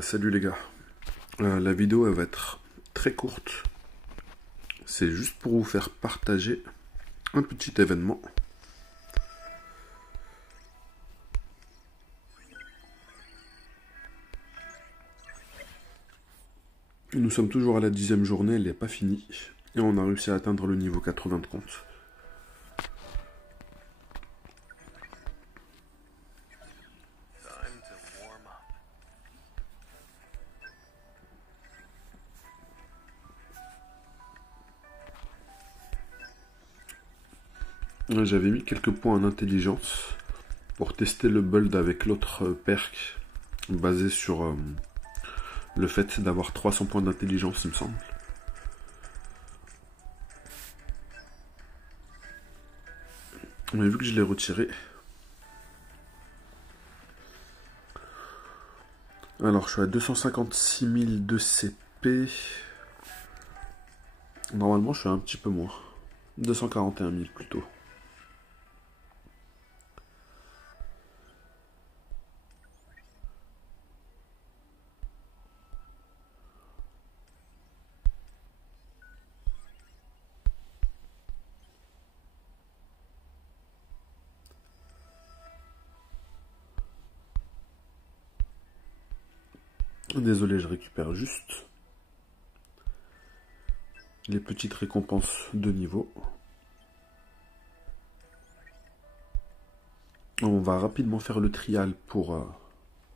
Salut les gars, la vidéo elle va être très courte, c'est juste pour vous faire partager un petit événement. Nous sommes toujours à la 10e journée, elle n'est pas finie, et on a réussi à atteindre le niveau 80 de compte. J'avais mis quelques points en intelligence pour tester le build avec l'autre perk basé sur le fait d'avoir 300 points d'intelligence, il me semble. Mais vu que je l'ai retiré, alors je suis à 256 000 de CP. Normalement je suis un petit peu moins, 241 000 plutôt. Désolé, je récupère juste les petites récompenses de niveau. On va rapidement faire le trial pour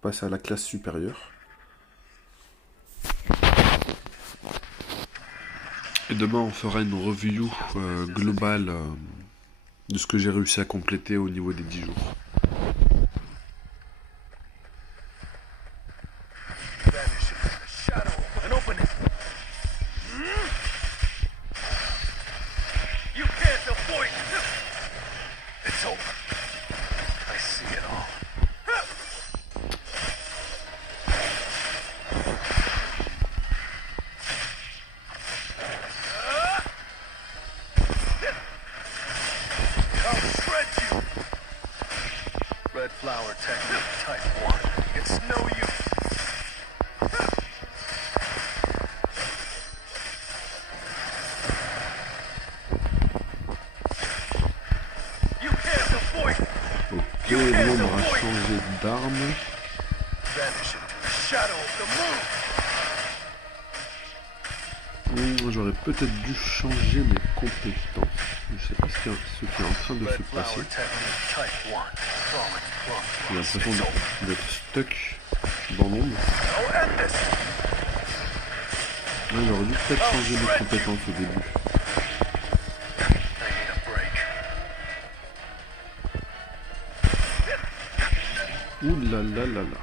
passer à la classe supérieure. Et demain, on fera une review globale de ce que j'ai réussi à compléter au niveau des 10 jours. Red flower technique type 1. It's no use. You can't avoid. Ok, l'ombre a changé d'arme. Vanish into the shadow of the moon. J'aurais peut-être dû changer mes compétences. Je sais pas ce qui est en train de se passer. J'ai l'impression d'être stuck dans l'ombre. J'aurais dû peut-être changer mes compétences au début. Ouh là là là là.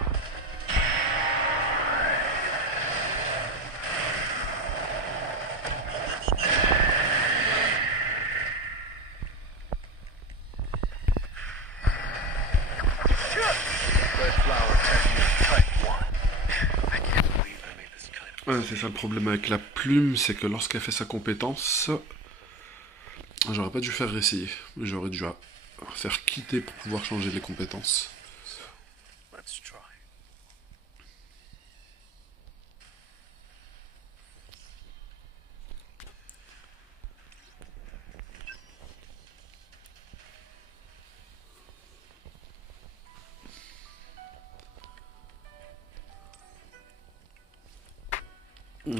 C'est ça le problème avec la plume, c'est que lorsqu'elle fait sa compétence, j'aurais pas dû faire réessayer. J'aurais dû faire quitter pour pouvoir changer les compétences.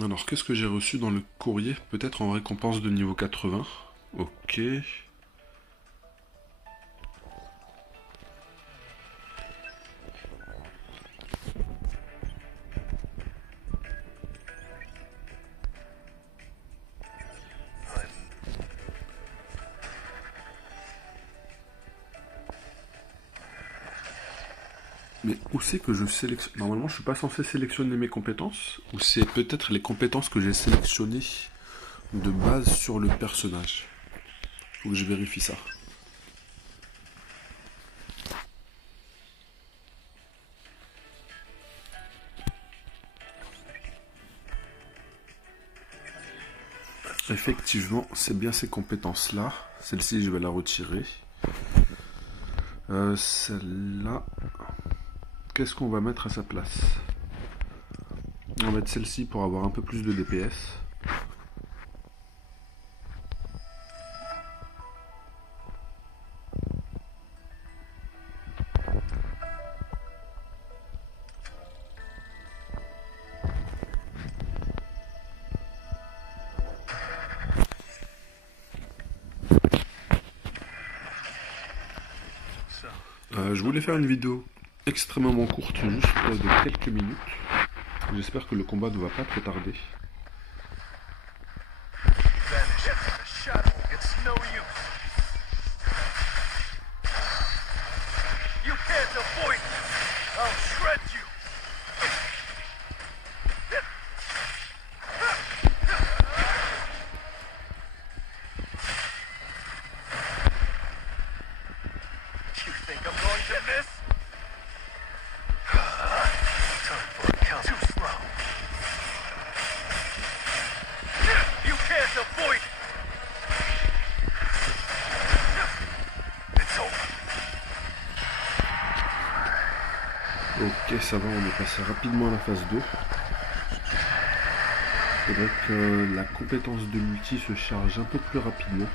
Alors, qu'est-ce que j'ai reçu dans le courrier? Peut-être en récompense de niveau 80. Ok. Mais où c'est que je sélectionne? Normalement, je suis pas censé sélectionner mes compétences. Ou c'est peut-être les compétences que j'ai sélectionnées de base sur le personnage. Faut que je vérifie ça. Effectivement, c'est bien ces compétences-là. Celle-ci, je vais la retirer. Celle-là... Qu'est-ce qu'on va mettre à sa place? On va mettre celle-ci pour avoir un peu plus de DPS. Je voulais faire une vidéo extrêmement courte, juste de quelques minutes. J'espère que le combat ne va pas trop tarder. Ok, ça va, on est passé rapidement à la phase 2. Il faudrait que la compétence de l'ulti se charge un peu plus rapidement.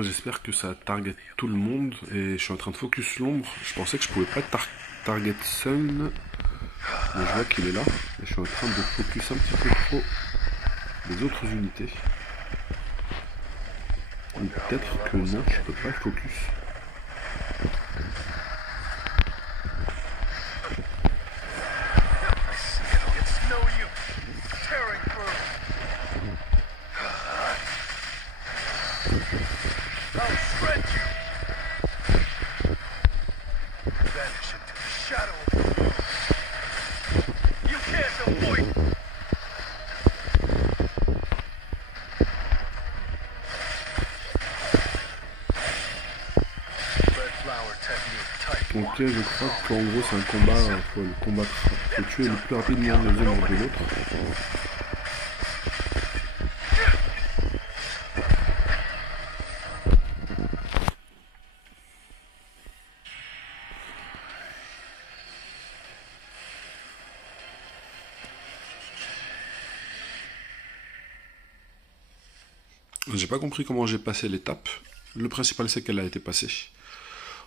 J'espère que ça target tout le monde et je suis en train de focus l'ombre. Je pensais que je pouvais pas target Sun, mais je vois qu'il est là et je suis en train de focus un petit peu trop les autres unités. Ou peut-être que non, je peux pas focus. Ok, je crois qu'en gros c'est un combat, faut le combattre, faut tuer le plus rapidement les ombres de l'autre. J'ai pas compris comment j'ai passé l'étape. Le principal c'est qu'elle a été passée.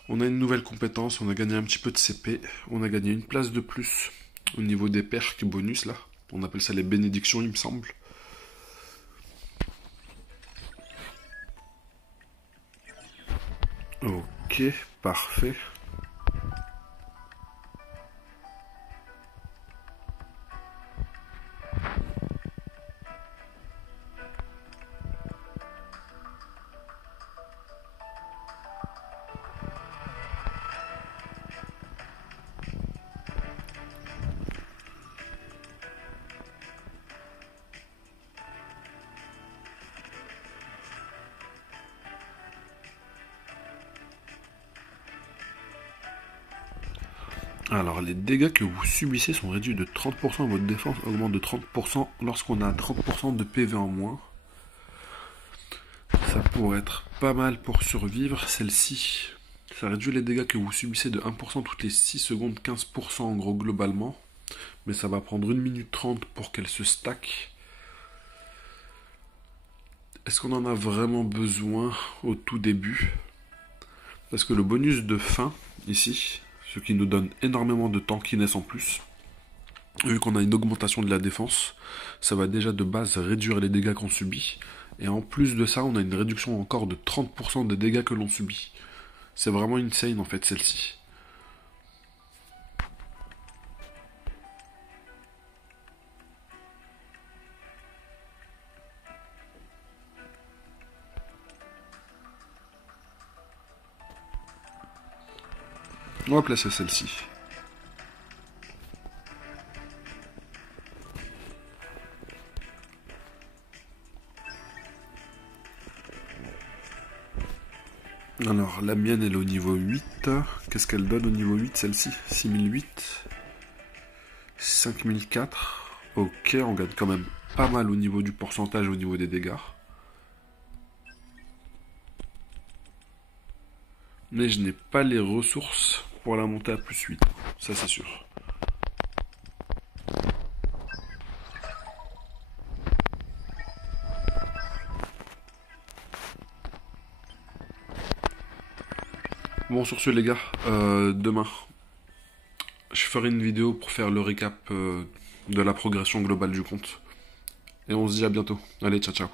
On a une nouvelle compétence, on a gagné un petit peu de CP, on a gagné une place de plus au niveau des perks bonus là. On appelle ça les bénédictions il me semble. Ok, parfait. Alors, les dégâts que vous subissez sont réduits de 30% et votre défense augmente de 30% lorsqu'on a 30% de PV en moins. Ça pourrait être pas mal pour survivre, celle-ci. Ça réduit les dégâts que vous subissez de 1% toutes les 6 secondes, 15% en gros globalement. Mais ça va prendre 1 minute 30 pour qu'elle se stack. Est-ce qu'on en a vraiment besoin au tout début? Parce que le bonus de fin, ici, ce qui nous donne énormément de tankiness en plus, vu qu'on a une augmentation de la défense, ça va déjà de base réduire les dégâts qu'on subit. Et en plus de ça, on a une réduction encore de 30% des dégâts que l'on subit. C'est vraiment insane en fait celle-ci. On va placer celle-ci. Alors, la mienne, elle est au niveau 8. Qu'est-ce qu'elle donne au niveau 8, celle-ci? 6008. 5004. Ok, on gagne quand même pas mal au niveau du pourcentage, au niveau des dégâts. Mais je n'ai pas les ressources pour la monter à +8. Ça, c'est sûr. Bon, sur ce, les gars, demain, je ferai une vidéo pour faire le récap de la progression globale du compte. Et on se dit à bientôt. Allez, ciao, ciao.